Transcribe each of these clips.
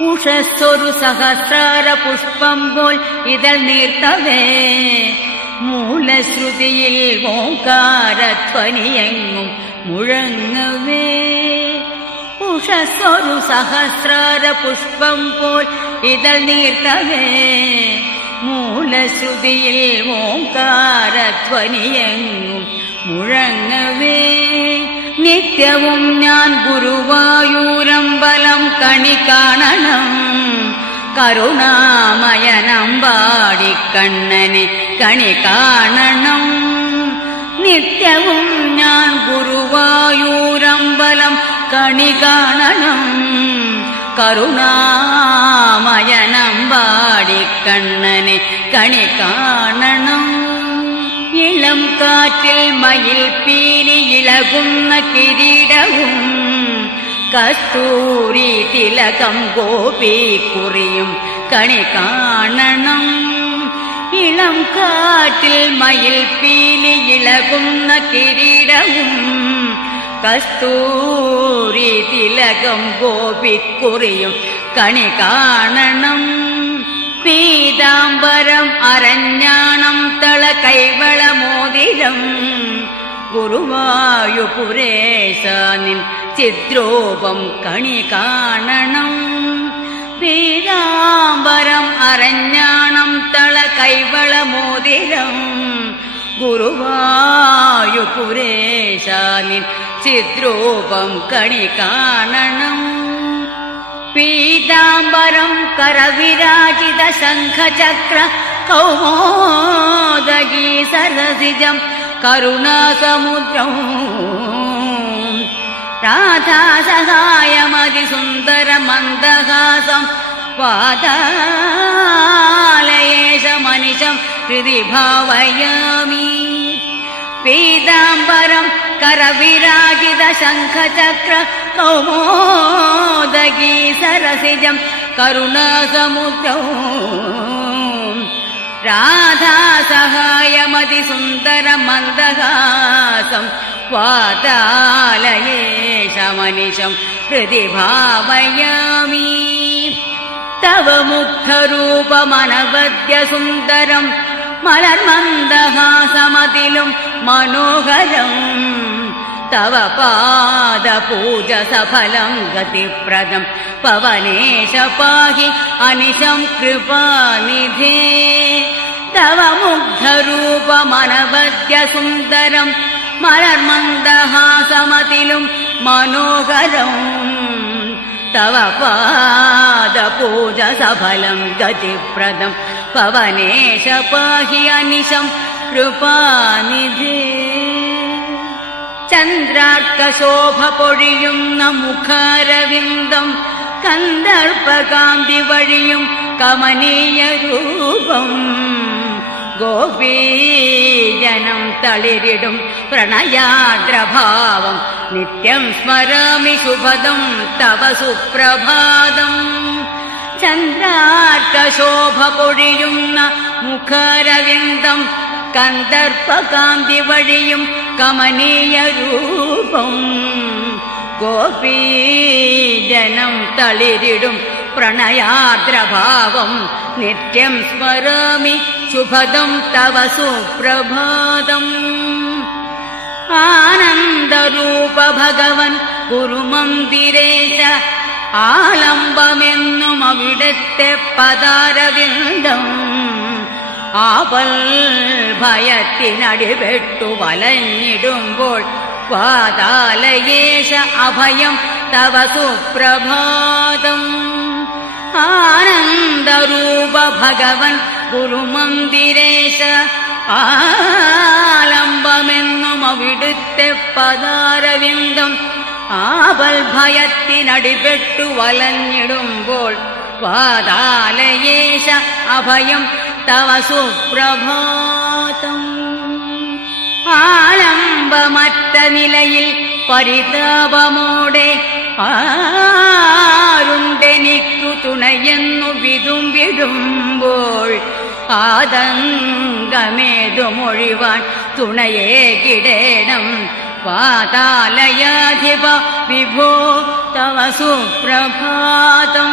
ഉഷസ്സൊരു സഹസ്രാര പുഷ്പം പോൽ ഇതൾ നീർത്തവേ മൂലശ്രുതിയിൽ ഓംകാരധ്വനിയെങ്ങും മുഴങ്ങവേ. ഉഷസ്സൊരു സഹസ്രാര പുഷ്പം പോൽ ഇതൾ നീർത്തവേ മൂലശ്രുതിയിൽ ഓംകാരധ്വനിയെങ്ങും മുഴങ്ങവേ. നിത്യവും ഞാൻ ഗുരുവായൂരമ്പലം കണി കാണണം കരുണാമയനമ്പാടിക്കണ്ണനെ കണി കാണണം. നിത്യവും ഞാൻ ഗുരുവായൂരമ്പലം കണി കാണണം കരുണാമയനമ്പാടിക്കണ്ണനെ കണി കാണണം. ഇളം കാറ്റിൽ മയിൽ പീലി ഇളകുന്ന കിരീടവും കസ്തൂരി തിലകം ഗോപിക്കുറിയും കണി കാണണം. ഇളം കാറ്റിൽ മയിൽ പീലി ഇളകുന്ന കിരീടവും കസ്തൂരി തിലകം ഗോപിക്കുറിയും കണി കാണണം. പീതാംബരം അരഞ്ഞാണം തള കൈവളമോതിരം ഗുരുവായൂരേശ നിൻ ചിദ്രൂപം കണി കാണണം. പീതാംബരം അരഞ്ഞാണം തള കൈവളമോതിരം ഗുരുവായൂരേശ നിൻ ചിദ്രൂപം കണി കാണണം. പീതാംബരം കരവിരാജിത ശംഖചക്ര കൗമോദഗീ സരസിജം കരുണാസമുദ്രം രാധാസഹായമതിസുന്ദര മന്ദഹാസം പാതാലയേശമനിശം ഹൃദി ഭാവയാമി. പീതാംബരം കരവിരാജിത ശംഖചക്ര കൗമോദഗീ സരസിജം കരുണാസമുദ്രം രാധാസഹായമതിസുന്ദര മന്ദഹാസം വാതാലയേശമനിശം ഹൃദി ഭാവയാമി. തവ മുഗ്ധരൂപമനവദ്യ സുന്ദരം മലർമന്ദഹാസമതിലും മനോഹരം തവ പാദപൂജ സഫലം ഗതിപ്രദം പവനേശ പാഹി അനിശം കൃപാനിധേ. തവ മുഗ്ധരൂപമനവദ്യ സുന്ദരം മലർമന്ദഹാസമതിലും മനോഹരം തവ പാദപൂജ സഫലം ഗതിപ്രദം പവനേശ പാഹി അനിശം കൃപാനിധേ. ചന്ദ്രാർക്കശോഭ പൊഴിയുന്ന മുഖാരവിന്ദം കന്ദർപ്പകാന്തി വഴിയും കമനീയ രൂപം ഗോപീജനം തളിരിടും പ്രണയാദ്രഭാവം നിത്യം സ്മരാമി ശുഭദം തവ സുപ്രഭാതം. ചന്ദ്രാർക്കശോഭ പൊഴിയുന്ന മുഖാരവിന്ദം കന്ദർപ്പകാന്തി വഴിയും കമനീയ രൂപം ഗോപീജനം തളിരിടും പ്രണയാദ്രഭാവം നിത്യം സ്മരാമി ശുഭദം തവ സുപ്രഭാതം. ആനന്ദരൂപ ഭഗവൻ ഗുരുമന്ദിരേശ ആലംബമെന്നും അവിടത്തെ പദാരവിന്ദം ആപൽ ഭയത്തിനടിപെട്ടു വലഞ്ഞിടുമ്പോൾ പാതാലയേശ അഭയം തവ സുപ്രഭാതം. ആനന്ദരൂപ ഭഗവൻ ഗുരുമന്ദിരേശ ആലംബമെന്നും അവിടുത്തെ പദാരവിന്ദം ആപൽ ഭയത്തിനടിപെട്ടു വലഞ്ഞിടുമ്പോൾ പാതാലയേശ അഭയം തവ സുപ്രഭാതം. ആലംബമറ്റ നിലയിൽ പരിതാപമോടെ ആരുണ്ടെനിക്കു തുണയെന്നു വിതുമ്പിടുമ്പോൾ ആതങ്കമേതുമൊഴിവാൻ തുണയേകിടേണം പാതാലയാധിപ വിഭോ തവ സുപ്രഭാതം.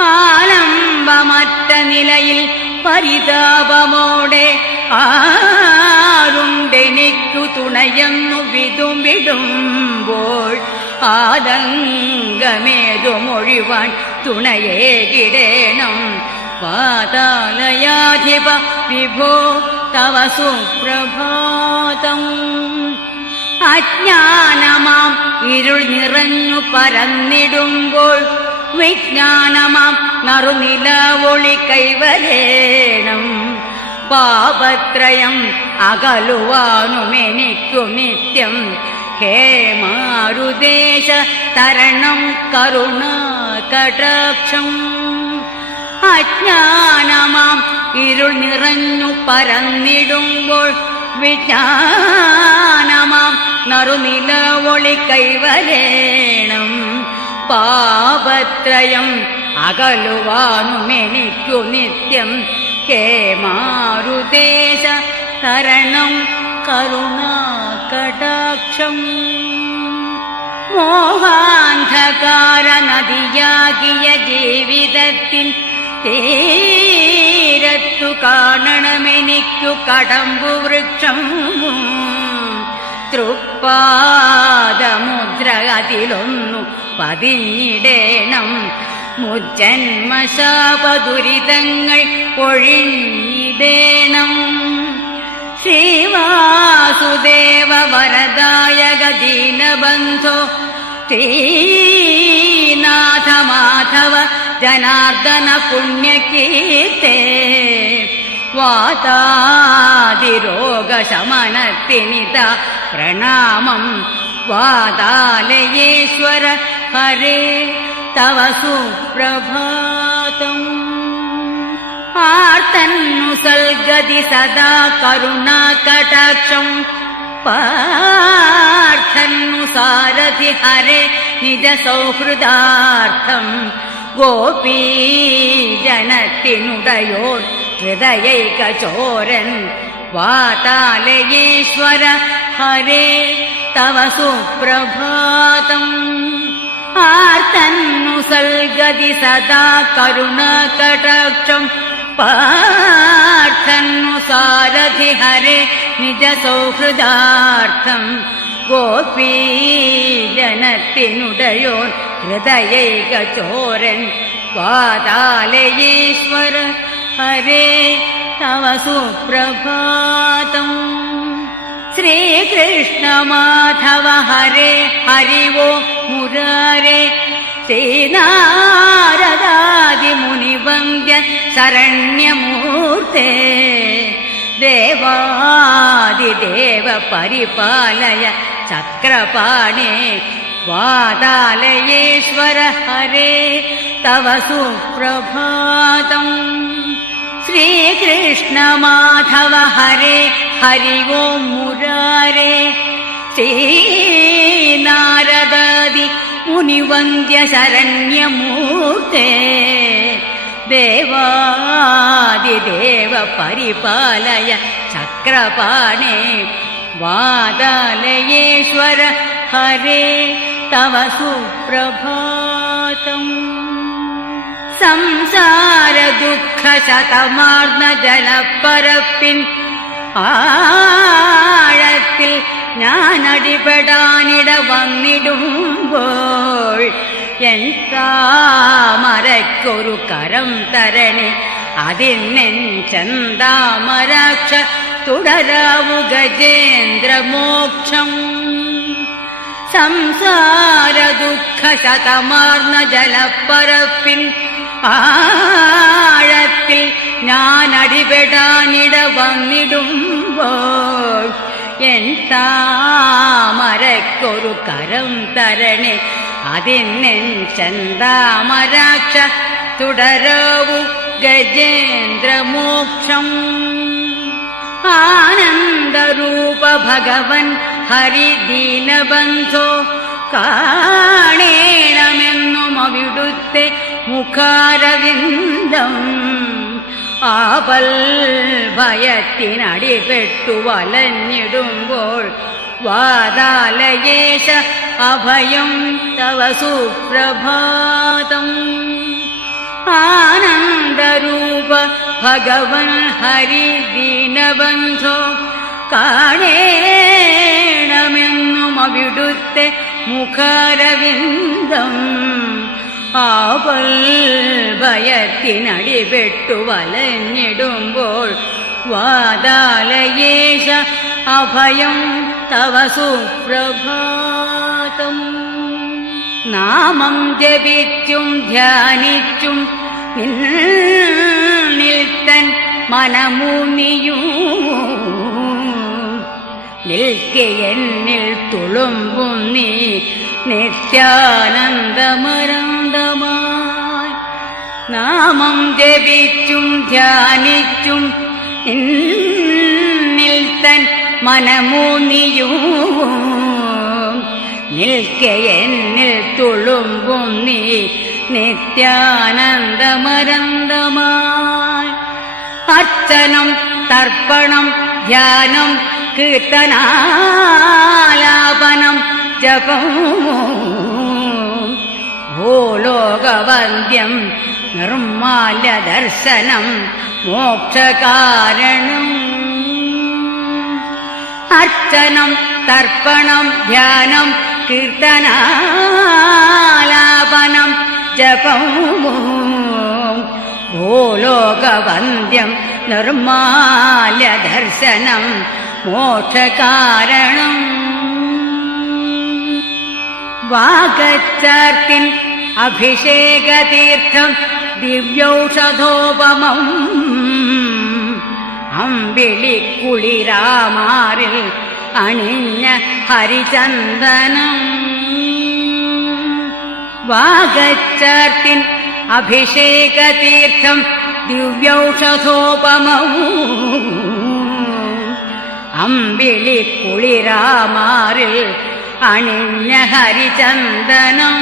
ആലംബമറ്റ നിലയിൽ പരിതാപമോടെ ആരുണ്ടെനിക്കു തുണയെന്നു വിതുമ്പിടുമ്പോൾ ആതങ്കമേതുമൊഴിവാൻ തുണയേകിടേണം. പാതാലയാധിപ വിഭോ തവ സുപ്രഭാതം. അജ്ഞാനമാം ഇരുൾ നിറഞ്ഞു പരന്നിടുമ്പോൾ വിജ്ഞാനമാം നറുനിലവൊളി കൈവരേണം. പാപത്രയം അകലുവാനുമെനിക്കു നിത്യം ഹേ മാരുദേശ തരണം കരുണാകടാക്ഷം. അജ്ഞാനമാം ഇരുൾ നിറഞ്ഞു പരന്നിടുമ്പോൾ വിജ്ഞാനമാം നറുനിലവൊളി കൈവരേണം. പാപത്രയം അകലുവാനുമെനിക്കു നിത്യം ഹേ മാരുദേശ തരണം കരുണാകടാക്ഷം. മോഹാന്ധകാര നദിയാകിയ ജീവിതത്തിൽ തീരത്തു കാണണമെനിക്കു കടമ്പു വൃക്ഷം. തൃപ്പാദമുദ്ര അതിലൊന്നു പതിഞ്ഞിടേണം. മുജ്ജന്മശാപദുരിതങ്ങൾ ഒഴിഞ്ഞിടേണം. ശ്രീവാസുദേവ വരദായക ദീനബന്ധോ ശ്രീനാഥ മാധവ ജനാർദ്ദന പുണ്യകീർത്തേ. വാതാദിരോഗശമനത്തിനിത പ്രണാമം. വാതാലയേശ്വര ഹരേ തവ സുപ്രഭാതം. ആർത്തന്നു സൽഗതി സദാ കരുണാകടാക്ഷം. പാർത്ഥന്നു സാരഥി ഹരേ നിജ സൗഹൃദാർത്ഥം. ഗോപീജനത്തിനുടയോർ ഹൃദയൈകചോരൻ. വാതാലയേശ്വര ഹരേ തവ സുപ്രഭാതം. ആർത്തന്നു സൽഗതി സദാ കരുണാകടാക്ഷം. പാർത്ഥന്നു സാരഥി ഹരേ നിജ സൗഹൃദാർത്ഥം. ഗോപീജനത്തിനുടയോർ ഹൃദയൈകചോരൻ. വാതാലയേശ്വര ഹരേ തവ സുപ്രഭാതം. ശ്രീകൃഷ്ണ മാധവ ഹരേ ഹരി ഓ മുരാരേ. ശ്രീനാരദാദി മുനിവന്ദ്യ ശരണ്യമൂർത്തേ. ദേവാദിദേവ പരിപാലയ ചക്രപാണേ. വാതാലയേശ്വര ഹരേ തവ സുപ്രഭാതം. ശ്രീകൃഷ്ണ മാധവ ഹരേ ഹരി ഓം മുരാരേ. ശ്രീനാരദാദി മുനിവന്ദ്യ ശരണ്യമൂർത്തേ. ദേവാദിദേവ പരിപാലയ ചക്രപാണേ. വാതാലയേശ്വര ഹരേ തവ സുപ്രഭാതം. സംസാര ദുഃഖ ശതമാർന്ന ജലപ്പരപ്പിൻ ആഴത്തിൽ ഞാനടിപെടാനിട വന്നിടുമ്പോൾ എൻ താമരയ്ക്കൊരു കരം തരണേ. അതിനെൻ ചന്താമരാക്ഷ തുടരാവു ഗജേന്ദ്രമോക്ഷം. സംസാര ദുഃഖ ശതമാർന്ന ജലപ്പരപ്പിൻ ആഴത്തിൽ ഞാനടിപെടാനിട വന്നിടുമ്പോൾ എൻ താമരയ്ക്കൊരു കരം തരണേ. അതിനെൻ ചന്താമരാക്ഷ തുടരാവു ഗജേന്ദ്രമോക്ഷം. ആനന്ദരൂപ ഭഗവൻ ഹരി ദീനബന്ധോ. കാണേണമെന്നും അവിടുത്തെ മുഖാരവിന്ദം. ആപൽ ഭയത്തിനടിപെട്ടു വലഞ്ഞിടുമ്പോൾ വാതാലയേശ അഭയം തവ സുപ്രഭാതം. ആനന്ദരൂപ ഭഗവൻ ഹരി ദീനബന്ധോ കാണേണമെന്നും അവിടുത്തെ മുഖാരവിന്ദം. ആപൽ ഭയത്തിനടിപെട്ടു വലഞ്ഞിടുമ്പോൾ വാതാലയേശ അഭയം തവ സുപ്രഭാതം. നാമം ജപിച്ചും ധ്യാനിച്ചും നിൽത്തൻ മനമൂന്നിയും നിൽക്കെ എന്നിൽ തുളുമ്പും നീ നിത്യാനന്ദമരന്തമായി. നാമം ജപിച്ചും ധ്യാനിച്ചും നിൽത്തൻ മനമൂന്നിയും നിൽക്കെ എന്നിൽ തുളുമ്പും നീ നിത്യാനന്ദമരന്തമായി. അർച്ചനം തർപ്പണം ധ്യാനം കീർത്തനാലാപനം ജപം ഭൂലോകവന്ദ്യം നിർമ്മാല്യ ദർശനം മോക്ഷകാരണം. അർച്ചനം തർപ്പണം ധ്യാനം കീർത്തനാലാപനം ജപം ഭൂലോകവന്ദ്യം നിർമ്മാല്യ ദർശനം മോക്ഷകാരണം. വാഗച്ചാർത്തിൻ അഭിഷേകതീർത്ഥം ദിവ്യൗഷധോപമം അമ്പിളിക്കുളിരാമാറിൽ അണിഞ്ഞ ഹരിചന്ദനം. വാഗച്ചാർത്തിൻ അഭിഷേകതീർത്ഥം ദിവ്യൗഷധോപമം അമ്പിളിക്കുളിരാമാറിൽ അണിഞ്ഞ ഹരിചന്ദനം.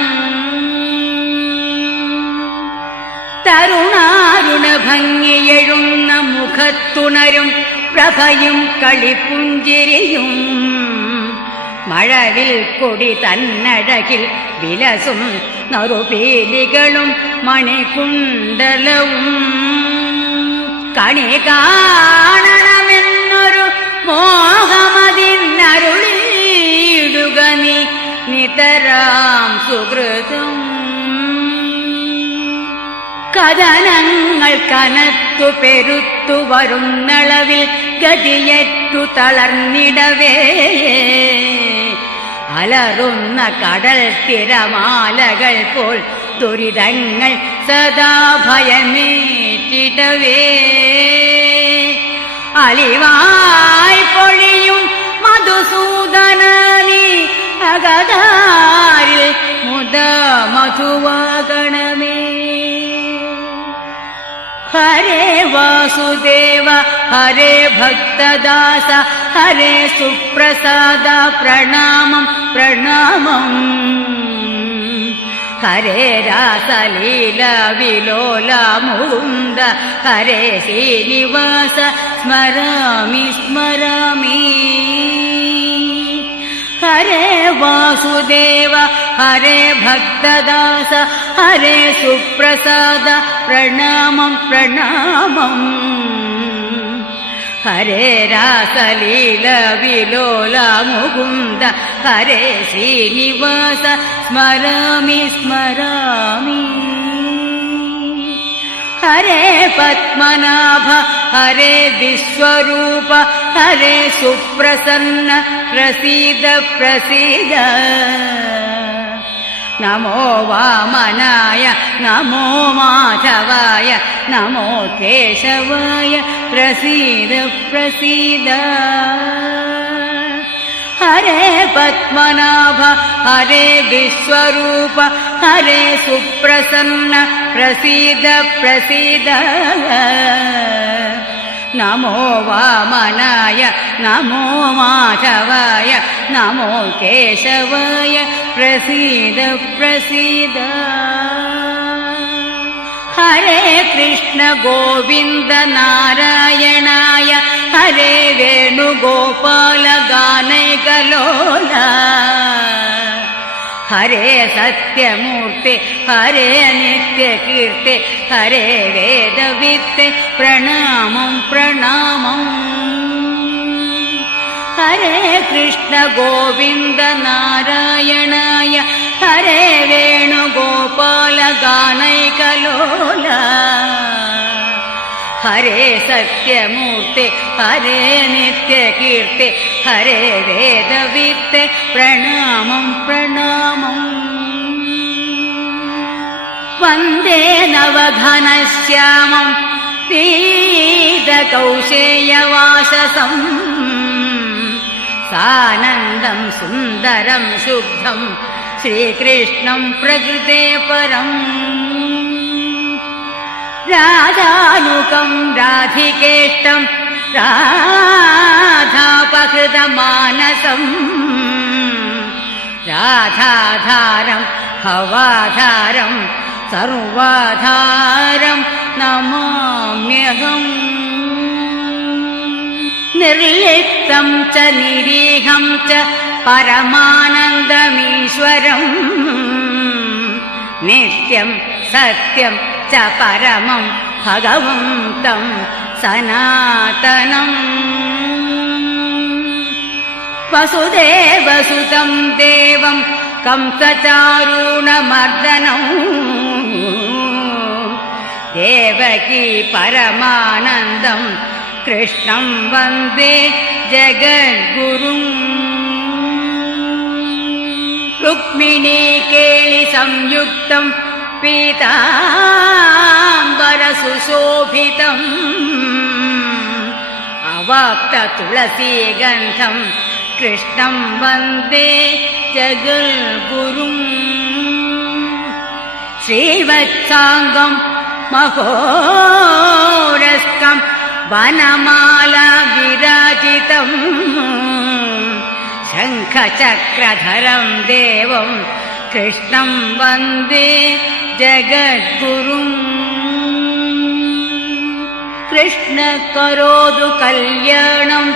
തരുണാരുണ ഭംഗിയെഴുന്ന മുഖത്തുണരും പ്രഭയും കളിപ്പുഞ്ചിരിയും മഴവിൽ കൊടി തന്നഴകിൽ വിലസും നറുപീലികളും മണികുണ്ടലവും. കണി കാണണമെന്നൊരു മോഹമതിന്നരുളിയിടുക നീ നിതരാം സുകൃതം. കഥനങ്ങൾ കനത്തു പെരുത്തു വരുന്നളവിൽ ഗതിയറ്റു തളർന്നിടവേ അലറുന്ന കടൽ തിരമാലകൾ പോൽ ദുരിതങ്ങൾ സദാ ഭയമേറ്റിടവേ അലിവായി പൊഴിയും മധുസൂദന നീ അകതാരിൽ മുദ മധുവാകണമേ. ഹരേ വാസുദേവ ഹരേ ഭക്തദാസ ഹരേ സുപ്രസാദ പ്രണാമം പ്രണാമം. ഹരേ രാസലീല വിലോല മുകുന്ദ ഹരേ ശ്രീനിവാസ സ്മരാമി സ്മരാമി. ഹരേ വാസുദേവ ഹരേ ഭക്തദാസ ഹരേ സുപ്രസാദ പ്രണാമം പ്രണാമം. ഹരേ രാസലീല വിലോല മുകുന്ദ ഹരേ ശ്രീനിവാസ സ്മരാമി സ്മരാമി. ഹരേ പത്മനാഭ ഹരേ വിശ്വരൂപ ഹരേ സുപ്രസന്ന പ്രസീദ പ്രസീദ. നമോ വാമനായ നമോ മാധവായ നമോ കേശവായ പ്രസീദ പ്രസീദ. ഹരേ പത്മനാഭ ഹരേ വിശ്വരൂപ ഹരേ സുപ്രസന്ന പ്രസീദ പ്രസീദ. നമോ വാമനായ നമോ മാധവായ നമോ കേശവായ പ്രസീദ പ്രസീദ. ഹരേ കൃഷ്ണ ഗോവിന്ദ നാരായണായ हरे वेणुगोपालगानैकलोला हरे सत्यमूर्ते हरे नित्यकीर्ते हरे वेदवित्ते प्रणामं प्रणामम् हरे कृष्ण गोविन्द नारायणाय हरे वेणुगोपालगानैकलोला हरे सत्यमूर्ते हरे नित्यकीर्ते हरे वेदवित्ते प्रणामं प्रणामम् वन्दे नवघनश्यामं पीतकौशेयवाससम् सानन्दं सुन्दरं शुद्धं श्रीकृष्णं प्रकृते परम् राधानुकं राधिकेष्टं राधापहृतमानसम् राधाधारं भवाधारं सर्वाधारं नमाम्यहम् निर्लिप्तं च निरीहं च परमानन्दमीश्वरम् नित्यं सत्यं च परमं भगवन्तं सनातनम् वसुदेवसुतं देवं कंसचारूणमर्दनम् देवकी परमानन्दम् कृष्णं वन्दे जगद्गुरुम् रुक्मिणी केळि संयुक्तं पीताम्बरसुशोभितम् अवाप्त तुलसीगन्धं कृष्णं वन्दे जगद्गुरुम् श्रीवत्साङ्गं महोरस्कं वनमाला विराजितम् शङ्खचक्रधरं देवं कृष्णं वन्दे जगद्गुरुम् कृष्ण करोतु कल्याणं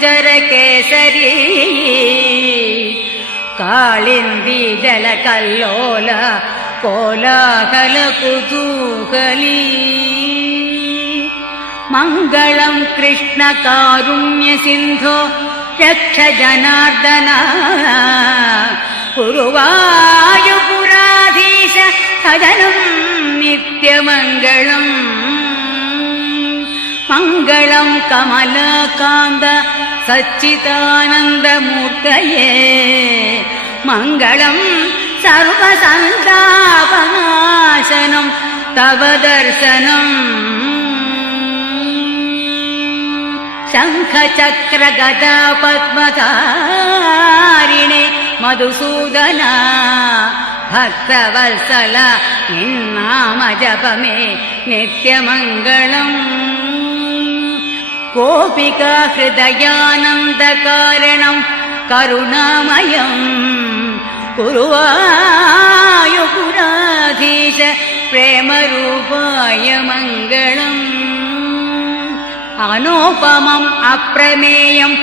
कंसकुञ्जरकेसरी काळिन्दी जलकल्लोल कोलाहलकुतूहली मङ्गलं कृष्ण कारुण्यसिन्धो रक्ष जनार्दना गुरुवायुपुराधीश सदनं नित्यमङ्गलम् मङ्गलं कमलकान्त सच्चिदानन्दमूर्तये मङ्गलं सर्वसन्तापनाशनं तव दर्शनम् शङ्खचक्रगदा पद्मधारिणे मधुसूदना भक्तवत्सल निन्नाम जपमे नित्यमङ्गलम् गोपिका हृदयानन्दकारणं करुणामयम् गुरुवायुपुराधीश प्रेमरूपाय मङ्गलम् अनोपमम् अप्रमेयम्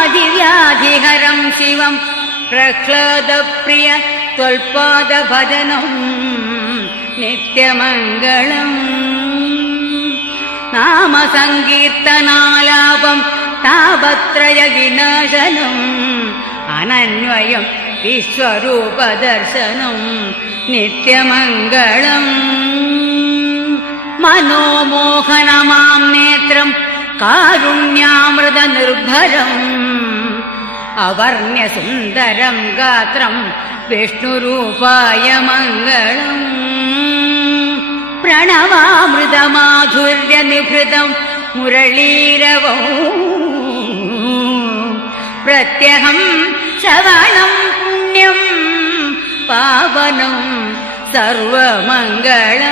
आदिव्याधिहरं शिवं प्रह्लादप्रिय त्वल्पादभजनम् नित्यमङ्गलम् नाम सङ्कीर्तनालापं तापत्रय विनाशनम् अनन्वयं विश्वरूपदर्शनम् नित्यमङ्गलम् मनोमोहनमां नेत्रं कारुण्यामृतनिर्भरम् अवर्ण्यसुन्दरं गात्रं विष्णुरूपाय मङ्गलम् प्रणवामृतमाधुर्यनिभृतं मुरलीरवौ प्रत्यहं श्रवणं पुण्यं पावनं सर्वमङ्गलम्